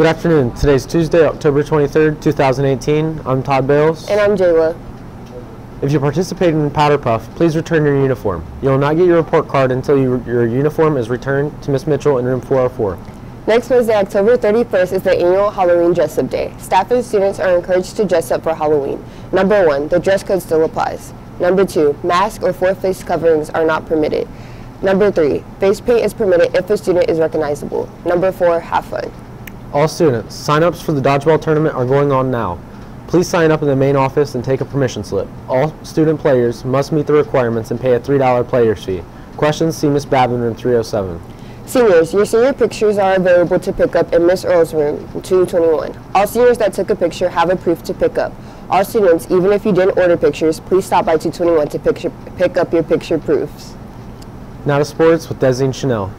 Good afternoon. Today's Tuesday, October 23rd, 2018. I'm Todd Bales. And I'm Jayla. If you participated in Powder Puff, please return your uniform. You will not get your report card until your uniform is returned to Ms. Mitchell in room 404. Next Wednesday, October 31st is the annual Halloween dress-up day. Staff and students are encouraged to dress up for Halloween. Number 1, the dress code still applies. Number 2, mask or full face coverings are not permitted. Number 3, face paint is permitted if a student is recognizable. Number 4, have fun. All students, sign-ups for the dodgeball tournament are going on now. Please sign up in the main office and take a permission slip. All student players must meet the requirements and pay a $3 player's fee. Questions, see Ms. Babb in room 307. Seniors, your senior pictures are available to pick up in Ms. Earl's room, 221. All seniors that took a picture have a proof to pick up. All students, even if you didn't order pictures, please stop by 221 to pick up your picture proofs. Now to sports with Desi and Chanel.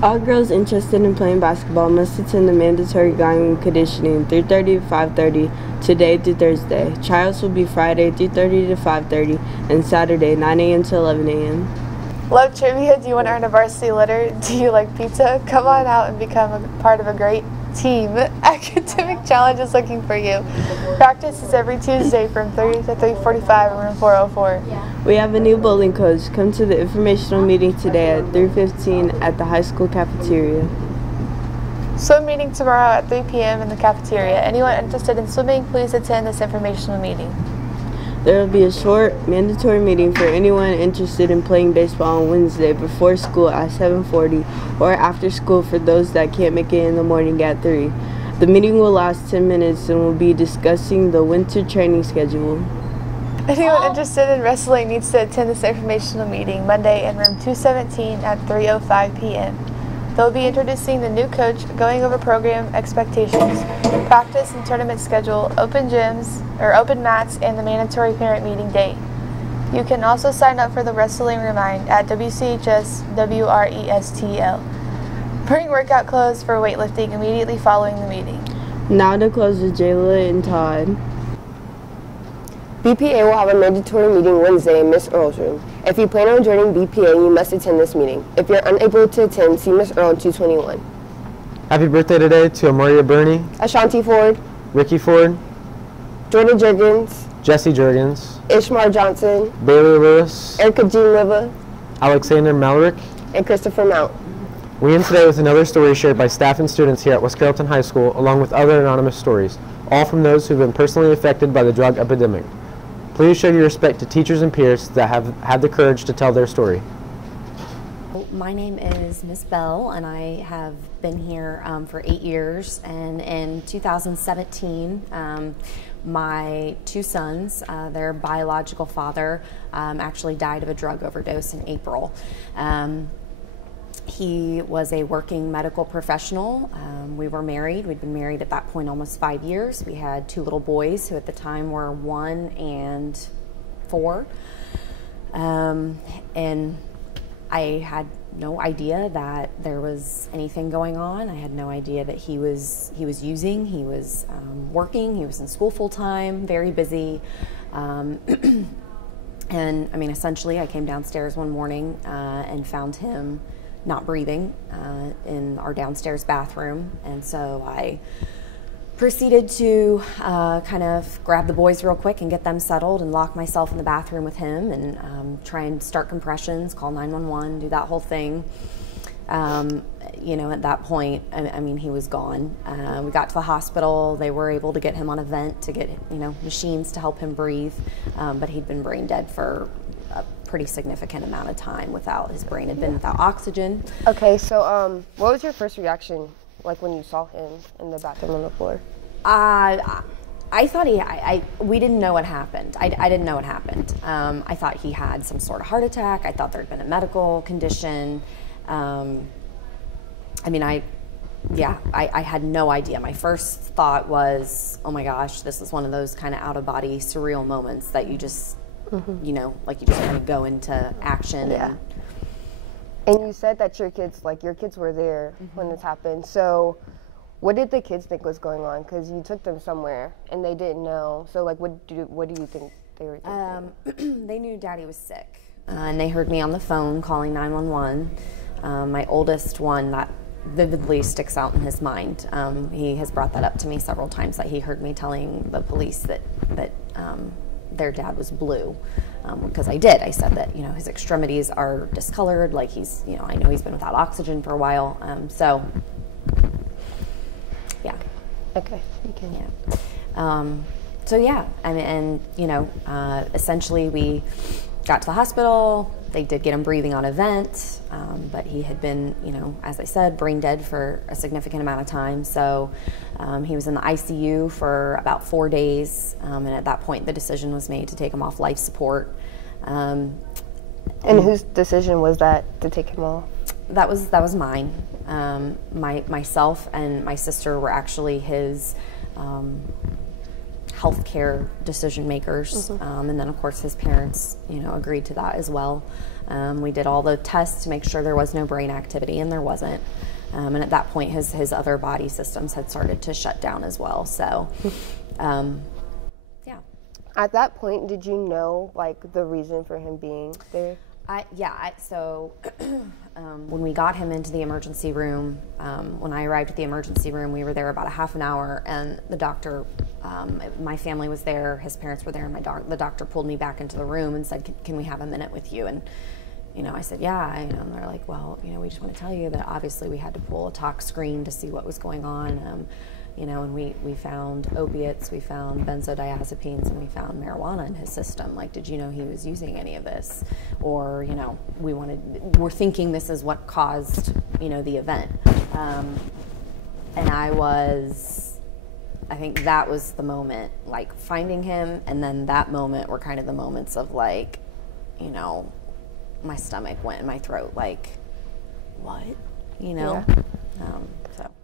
All girls interested in playing basketball must attend the mandatory going and conditioning 3:30 to 5:30 today through Thursday. Trials will be Friday 3:30 to 5:30 and Saturday 9 a.m. to 11 a.m. Love trivia? Do you want to earn a varsity letter? Do you like pizza? Come on out and become a part of a great team. Academic Challenge is looking for you. Practice is every Tuesday from 3 to 3:45 in room 404. We have a new bowling coach. Come to the informational meeting today at 3:15 at the high school cafeteria. Swim meeting tomorrow at 3 p.m. in the cafeteria. Anyone interested in swimming, please attend this informational meeting. There will be a short mandatory meeting for anyone interested in playing baseball on Wednesday before school at 7:40 or after school for those that can't make it in the morning at 3. The meeting will last 10 minutes and will be discussing the winter training schedule. Anyone interested in wrestling needs to attend this informational meeting Monday in room 217 at 3:05 p.m. They'll be introducing the new coach, going over program expectations, practice and tournament schedule, open gyms or open mats, and the mandatory parent meeting date. You can also sign up for the Wrestling Remind at WCHS WRESTL. Bring workout clothes for weightlifting immediately following the meeting. Now to close with Jayla and Todd. BPA will have a mandatory meeting Wednesday in Ms. Earl's room. If you plan on joining BPA, you must attend this meeting. If you're unable to attend, see Ms. Earl 221. Happy birthday today to Amaria Burney, Ashanti Ford, Ricky Ford, Jordan Jurgens, Jesse Jurgens, Ishmar Johnson, Bailey Lewis, Erica Jean Liva, Alexander Malrick. and Christopher Mount. We end today with another story shared by staff and students here at West Carrollton High School, along with other anonymous stories, all from those who've been personally affected by the drug epidemic. Please show your respect to teachers and peers that have had the courage to tell their story. My name is Miss Bell, and I have been here for 8 years. And in 2017, my two sons, their biological father, actually died of a drug overdose in April. He was a working medical professional. We were married. We'd been married at that point almost 5 years. We had two little boys who at the time were 1 and 4. And I had no idea that there was anything going on. I had no idea that he was using. He was working. He was in school full time, very busy. And I mean, essentially, I came downstairs one morning and found him not breathing in our downstairs bathroom, and so I proceeded to kind of grab the boys real quick and get them settled and lock myself in the bathroom with him and try and start compressions, call 911, do that whole thing. You know, at that point, I mean, he was gone. We got to the hospital. They were able to get him on a vent to get, you know, machines to help him breathe, but he'd been brain dead for a pretty significant amount of time. His brain had been without oxygen. Okay, so what was your first reaction, like when you saw him in the bathroom on the floor? I thought we didn't know what happened. I didn't know what happened. I thought he had some sort of heart attack. I thought there had been a medical condition. I mean, I had no idea. My first thought was, oh my gosh, this is one of those kind of out-of-body surreal moments that you just, you know, like you just kind of go into action. Yeah. And you said that your kids were there when this happened. So what did the kids think was going on? Because you took them somewhere and they didn't know. So like, what do you think they were thinking? They knew Daddy was sick. And they heard me on the phone calling 911. My oldest one, that vividly sticks out in his mind. He has brought that up to me several times, that he heard me telling the police that their dad was blue, because I did. I said that, you know, his extremities are discolored, like he's, you know, I know he's been without oxygen for a while. So, yeah. Okay, you can. Yeah. So yeah, and you know, essentially we got to the hospital. They did get him breathing on a vent, but he had been, you know, as I said, brain dead for a significant amount of time. So he was in the ICU for about 4 days, and at that point the decision was made to take him off life support. And whose decision was that to take him off? That was mine. Myself and my sister were actually his healthcare decision makers, and then of course his parents, you know, agreed to that as well. We did all the tests to make sure there was no brain activity, and there wasn't. And at that point, his other body systems had started to shut down as well. So, yeah. At that point, did you know like the reason for him being there? So when we got him into the emergency room, when I arrived at the emergency room, we were there about a half an hour, and the doctor, my family was there, his parents were there, and the doctor pulled me back into the room and said, can we have a minute with you? And, you know, I said, yeah, and they're like, well, you know, we just want to tell you that obviously we had to pull a tox screen to see what was going on. You know, and we found opiates, we found benzodiazepines, and we found marijuana in his system. Like, did you know he was using any of this? Or, you know, we're thinking this is what caused, you know, the event. And I think that was the moment, like finding him, and then that moment were kind of the moments of like, you know, my stomach went in my throat, like, what? You know? Yeah.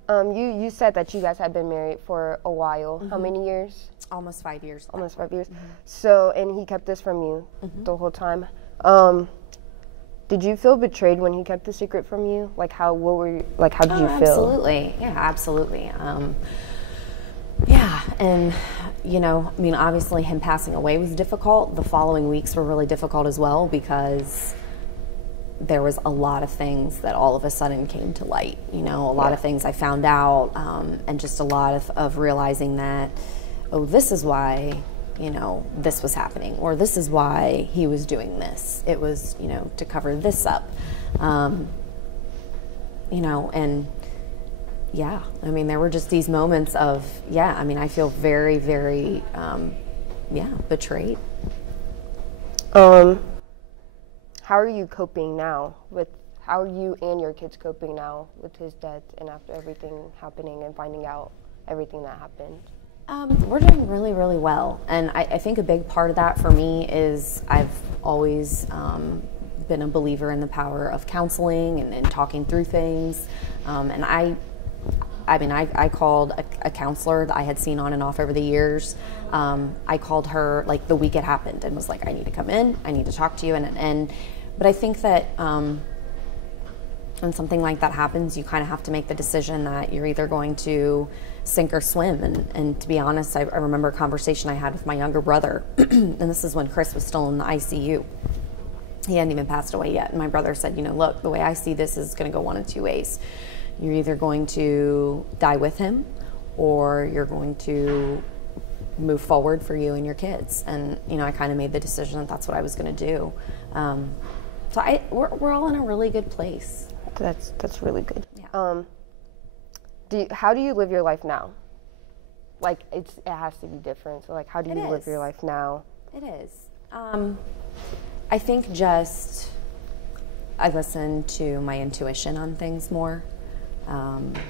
You said that you guys had been married for a while. How many years? Almost 5 years. Almost 5 years. So, and he kept this from you the whole time. Did you feel betrayed when he kept the secret from you? Like, how did you feel? Absolutely. Yeah, absolutely. Yeah, and you know, I mean, obviously him passing away was difficult. The following weeks were really difficult as well, because there was a lot of things that all of a sudden came to light, you know, a lot of things I found out, and just a lot of realizing that, oh, this is why, you know, this was happening, or this is why he was doing this. It was, you know, to cover this up, you know, and yeah, I mean, there were just these moments of, yeah, I mean, I feel very, very, betrayed. How are you coping now how are you and your kids coping now with his death and after everything happening and finding out everything that happened? We're doing really, really well. And I think a big part of that for me is I've always been a believer in the power of counseling and talking through things. And I called a counselor that I had seen on and off over the years. I called her like the week it happened and was like, I need to come in, I need to talk to you. But I think that when something like that happens, you kind of have to make the decision that you're either going to sink or swim. And to be honest, I remember a conversation I had with my younger brother, and this is when Chris was still in the ICU. He hadn't even passed away yet. And my brother said, you know, look, the way I see this is going to go one of two ways. You're either going to die with him, or you're going to move forward for you and your kids. And, you know, I kind of made the decision that that's what I was going to do. So we're all in a really good place. That's really good. Yeah. How do you live your life now? Like, it has to be different. So, like, how do you live your life now? It is. I think just I listen to my intuition on things more. And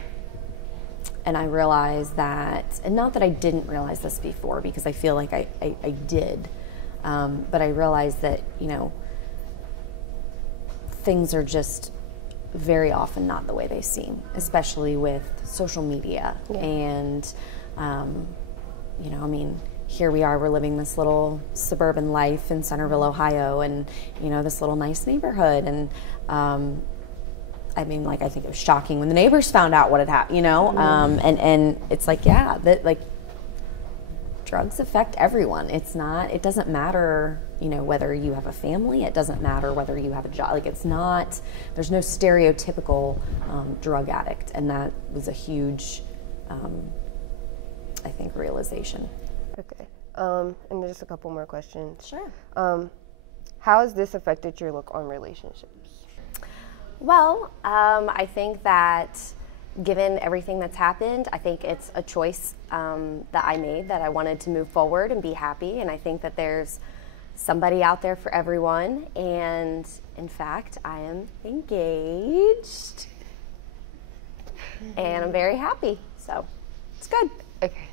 I realized that, and not that I didn't realize this before, because I feel like I did, but I realized that, you know, things are just very often not the way they seem, especially with social media. Yeah. And, you know, I mean, here we are, we're living this little suburban life in Centerville, Ohio, and, you know, this little nice neighborhood. And, I mean, like, I think it was shocking when the neighbors found out what had happened, you know? And it's like, yeah, that, like, drugs affect everyone. It doesn't matter, whether you have a family, it doesn't matter whether you have a job. Like, there's no stereotypical drug addict. And that was a huge, I think, realization. Okay. And just a couple more questions. Sure. How has this affected your look on relationships? Well, I think that given everything that's happened, I think it's a choice that I made, that I wanted to move forward and be happy. And I think that there's somebody out there for everyone. And in fact, I am engaged. And I'm very happy. So it's good. Okay.